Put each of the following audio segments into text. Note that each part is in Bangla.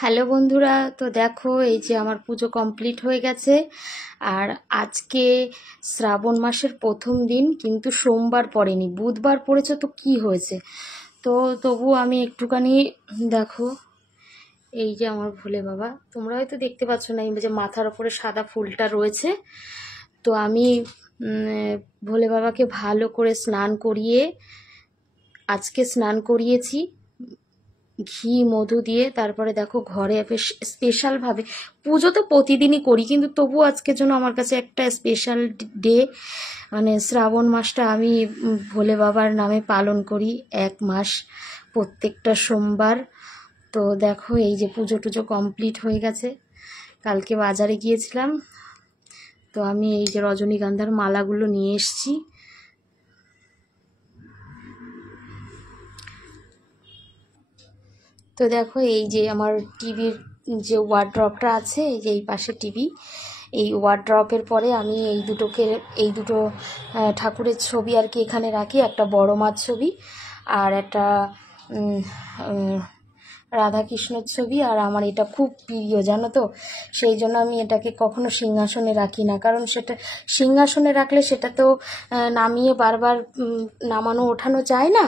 হ্যালো বন্ধুরা, তো দেখো এই যে আমার পুজো কমপ্লিট হয়ে গেছে। আর আজকে শ্রাবণ মাসের প্রথম দিন, কিন্তু সোমবার পড়েনি, বুধবার পড়েছে। তো কি হয়েছে, তো তবু আমি একটুখানি দেখো, এই যে আমার ভোলে বাবা, তোমরা হয়তো দেখতে পাচ্ছ না, এই যে মাথার ওপরে সাদা ফুলটা রয়েছে। তো আমি ভোলে বাবাকে ভালো করে স্নান করিয়ে, আজকে স্নান করিয়েছি ঘি মধু দিয়ে। তারপরে দেখো ঘরে বেশ স্পেশালভাবে, পুজো তো প্রতিদিনই করি, কিন্তু তবু আজকের জন্য আমার কাছে একটা স্পেশাল ডে। মানে শ্রাবণ মাসটা আমি ভোলে বাবার নামে পালন করি 1 মাস, প্রত্যেকটা সোমবার। তো দেখো এই যে পুজো টুজো কমপ্লিট হয়ে গেছে। কালকে বাজারে গিয়েছিলাম, তো আমি এই যে রজনীগন্ধার মালাগুলো নিয়ে এসেছি। তো দেখো এই যে আমার টিভির যে ওয়ার্ড্রপটা আছে, এই যে এই পাশে টিভি, এই ওয়ার্ড্রপের পরে আমি এই দুটো ঠাকুরের ছবি আর কি এখানে রাখি। একটা বড় মার ছবি আর একটা রাধাকৃষ্ণের ছবি। আর আমার এটা খুব প্রিয়, জানো তো, সেই জন্য আমি এটাকে কখনো সিংহাসনে রাখি না, কারণ সেটা সিংহাসনে রাখলে সেটা তো নামিয়ে বারবার নামানো ওঠানো যায় না।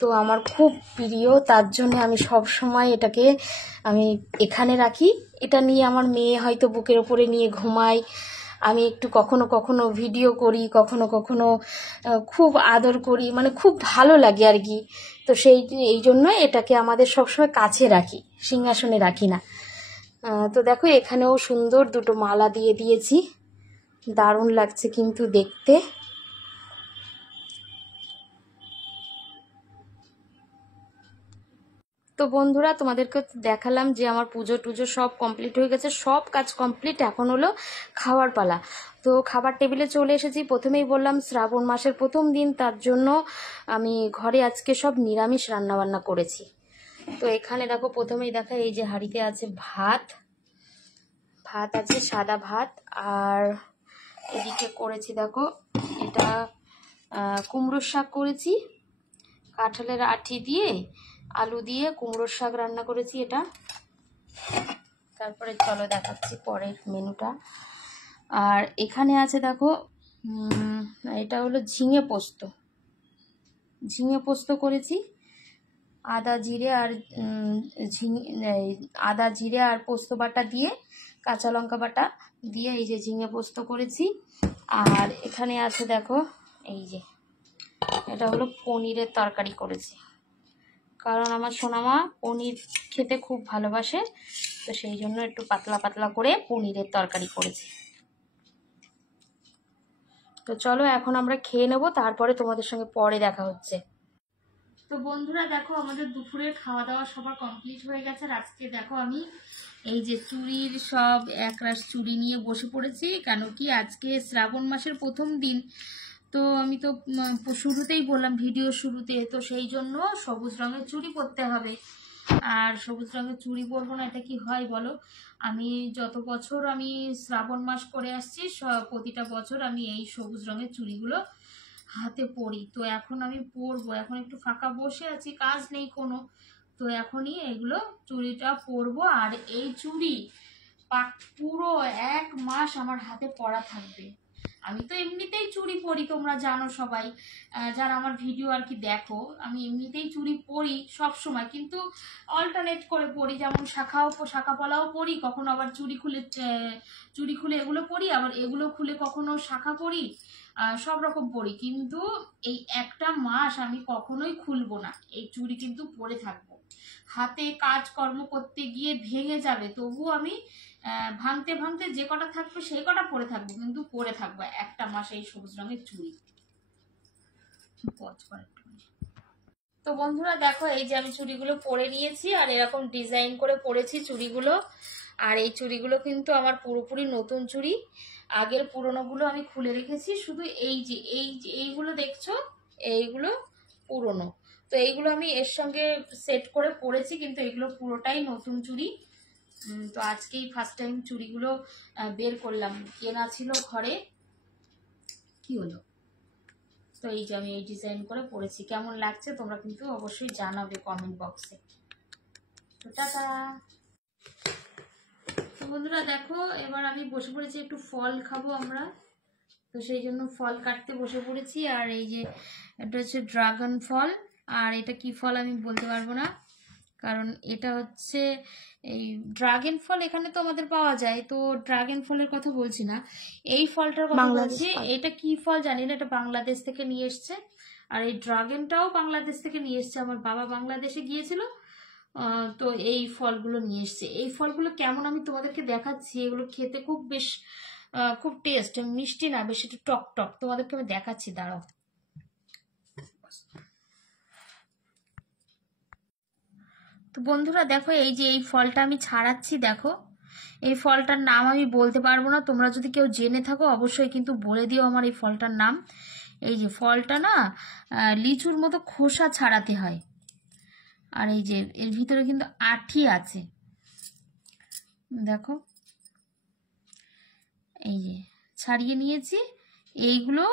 তো আমার খুব প্রিয়, তার জন্য আমি সব সময় এটাকে আমি এখানে রাখি। এটা নিয়ে আমার মেয়ে হয়তো বুকের ওপরে নিয়ে ঘুমায়, আমি একটু কখনো কখনো ভিডিও করি, কখনো কখনো খুব আদর করি, মানে খুব ভালো লাগে আর কি। তো এই জন্য এটাকে আমাদের সবসময় কাছে রাখি, সিংহাসনে রাখি না। তো দেখো এখানেও সুন্দর দুটো মালা দিয়ে দিয়েছি, দারুণ লাগছে কিন্তু দেখতে। তো বন্ধুরা, তোমাদেরকে দেখালাম যে আমার পুজো টুজো সব কমপ্লিট হয়ে গেছে, সব কাজ কমপ্লিট। এখন হলো খাওয়ার পালা। তো খাবার টেবিলে চলে এসেছি। প্রথমেই বললাম শ্রাবণ মাসের প্রথম দিন, তার জন্য আমি ঘরে আজকে সব নিরামিষ রান্নাবান্না করেছি। তো এখানে দেখো, প্রথমেই দেখা এই যে হাঁড়িতে আছে ভাত আছে, সাদা ভাত। আর এদিকে করেছি দেখো, এটা কুমড়োর শাক করেছি, কাঁঠালের আঁটি দিয়ে আলু দিয়ে কুমড়োর শাক রান্না করেছি এটা। তারপরে চলো দেখাচ্ছি পরের মেনুটা। আর এখানে আছে দেখো, এটা হলো ঝিঙে পোস্ত করেছি। আদা জিরে আর পোস্ত বাটা দিয়ে, কাঁচা লঙ্কা বাটা দিয়ে এই যে ঝিঙে পোস্ত করেছি। আর এখানে আছে দেখো, এই যে এটা হলো পনিরের তরকারি করেছি, কারণ আমার সোনামা পনির খেতে খুব ভালোবাসে, তো সেই জন্য একটু পাতলা পাতলা করে পনিরের তরকারি করেছি। তো চলো এখন আমরা খেয়ে নেবো, তারপরে তোমাদের সঙ্গে পরে দেখা হচ্ছে। তো বন্ধুরা দেখো, আমাদের দুপুরের খাওয়া দাওয়া সবার কমপ্লিট হয়ে গেছে। আর আজকে দেখো আমি এই যে চুড়ির সব একরাশ চুড়ি নিয়ে বসে পড়েছি, কেন কি আজকে শ্রাবণ মাসের প্রথম দিন। তো আমি তো শুরুতেই বললাম, ভিডিও শুরুতে, তো সেই জন্য সবুজ রঙের চুড়ি পরতে হবে। আর সবুজ রঙের চুড়ি পরবো না, এটা কি হয় বলো? আমি যত বছর আমি শ্রাবণ মাস করে আসছি, প্রতিটা বছর আমি এই সবুজ রঙের চুড়িগুলো হাতে পরি। তো এখন আমি পরবো, এখন একটু ফাঁকা বসে আছি, কাজ নেই কোনো, তো এখনই এগুলো চুড়িটা পরবো। আর এই চুড়ি পুরো 1 মাস আমার হাতে পরা থাকবে। আমি তো এমনিতেই চুড়ি পরি, তোমরা জানো সবাই, যারা আমার ভিডিও আর কি দেখো, আমি এমনিতেই চুড়ি পরি সব সময়, কিন্তু অল্টারনেট করে পরি, যেমন শাখা পলাও পরি, কখনো আবার চুড়ি খুলে এগুলো পরি, আবার এগুলো খুলে কখনো শাখা পরি, সব রকম পরি। কিন্তু এই 1 মাস আমি কখনোই খুলবো না, এই চুড়ি কিন্তু পরে থাকবো। হাতে কাজকর্ম করতে গিয়ে ভেঙে যাবে, তবু আমি ভাঙতে ভাঙতে যে কটা থাকবে সেই কটা পরে থাকবো, কিন্তু পরে থাকবো 1 মাস এই সবুজ রঙের চুড়ি। তো বন্ধুরা দেখো, এই যে আমি চুড়িগুলো পরে নিয়েছি, আর এরকম ডিজাইন করে পরেছি চুড়িগুলো। আর এই চুড়িগুলো কিন্তু আমার পুরোপুরি নতুন চুড়ি, আগের পুরনোগুলো আমি খুলে রেখেছি। শুধু এইগুলো দেখছো, এইগুলো পুরনো। তো এইগুলো আমি এর সঙ্গে সেট করে পরেছি, কিন্তু এগুলো পুরোটাই নতুন চুড়ি। তো আজকেই ফার্স্ট টাইম চুড়িগুলো বের করলাম, কেনা ছিল ঘরে। কি হলো? তো এই যে আমি এই ডিজাইন করে পরেছি, কেমন লাগছে তোমরা কিন্তু অবশ্যই জানাবে কমেন্ট বক্সে। তো টাটা। বন্ধুরা দেখো এবার আমি বসে পড়েছি, একটু ফল খাবো আমরা, তো সেই জন্য ফল কাটতে বসে পড়েছি। আর এই যে এটা হচ্ছে ড্রাগন ফল, আর এটা কি ফল আমি বলতে পারবো না, কারণ এটা হচ্ছে এই ড্রাগন ফল এখানে তো আমাদের পাওয়া যায়, তো ড্রাগন ফলের কথা বলছি না, এই ফলটার কথা বলছি। এটা কি ফল জানি না, এটা বাংলাদেশ থেকে নিয়ে এসছে। আর এই ড্রাগনটাও বাংলাদেশ থেকে নিয়ে এসছে, আমার বাবা বাংলাদেশে গিয়েছিল, তো এই ফলগুলো নিয়ে এসছে। এই ফলগুলো কেমন আমি তোমাদেরকে দেখাচ্ছি, এগুলো খেতে খুব বেশ খুব টেস্ট, মিষ্টি না, বেশ একটু টক টক, তোমাদেরকে আমি দেখাচ্ছি, দাঁড়াও। তো বন্ধুরা দেখো এই যে এই ফলটা আমি ছাড়াচ্ছি, দেখো এই ফলটার নাম আমি বলতে পারবো না, তোমরা যদি কেউ জেনে থাকো অবশ্যই কিন্তু বলে দিও আমার এই ফলটার নাম। এই যে ফলটা না লিচুর মতো খোসা ছাড়াতে হয়, আর এই যে এর ভিতরে কিন্তু আঠি আছে, দেখো এই যে ছাড়িয়ে নিয়েছি। এইগুলো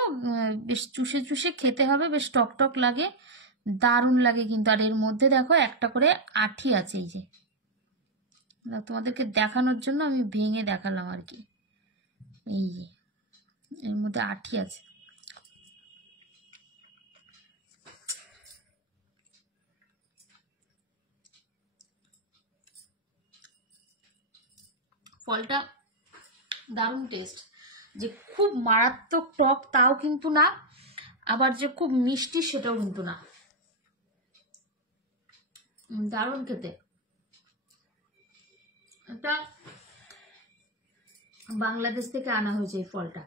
বেশ চুষে চুষে খেতে হবে, বেশ টক টক লাগে, দারুণ লাগে কিন্তু। আর এর মধ্যে দেখো একটা করে আঠি আছে, এই যে তোমাদেরকে দেখানোর জন্য আমি ভেঙে দেখালাম আর কি, এই যে এর মধ্যে আঠি আছে। ফলটা দারুণ টেস্ট, যে খুব মারাত্মক টক তাও কিন্তু না, আবার যে খুব মিষ্টি সেটাও কিন্তু না, দারুণ খেতে। এটা বাংলাদেশ থেকে আনা হয়েছে এই ফলটা,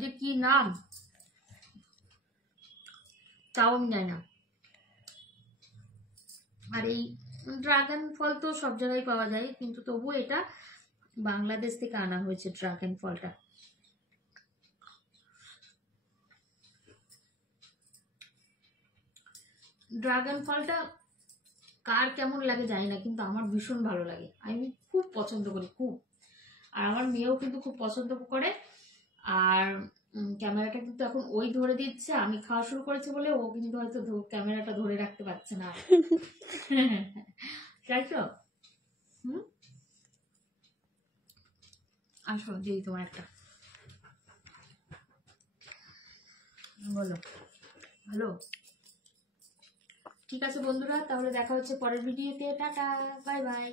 যে কি নাম তাও আমি জানি না। আর এই ড্রাগন ফল তো সব জায়গায় পাওয়া যায়, কিন্তু তবুও এটা বাংলাদেশ থেকে আনা হয়েছে ড্রাগন ফলটা। ড্রাগন ফলটা কার কেমন লাগে জানি না, কিন্তু আমার ভীষণ ভালো লাগে, আমি খুব পছন্দ করি খুব। আর আমার মেয়েও কিন্তু খুব পছন্দ করে। আর ক্যামেরাটা কিন্তু এখন ওই ধরে দিচ্ছে, আমি খাওয়া শুরু করেছি বলে ও কিন্তু হয়তো ক্যামেরাটা ধরে রাখতে পারছে না। চাইছো? আসো দিই তোমার একটা, বলো। ভালো, ঠিক আছে বন্ধুরা, তাহলে দেখা হচ্ছে পরের ভিডিওতে, টাটা বাই বাই।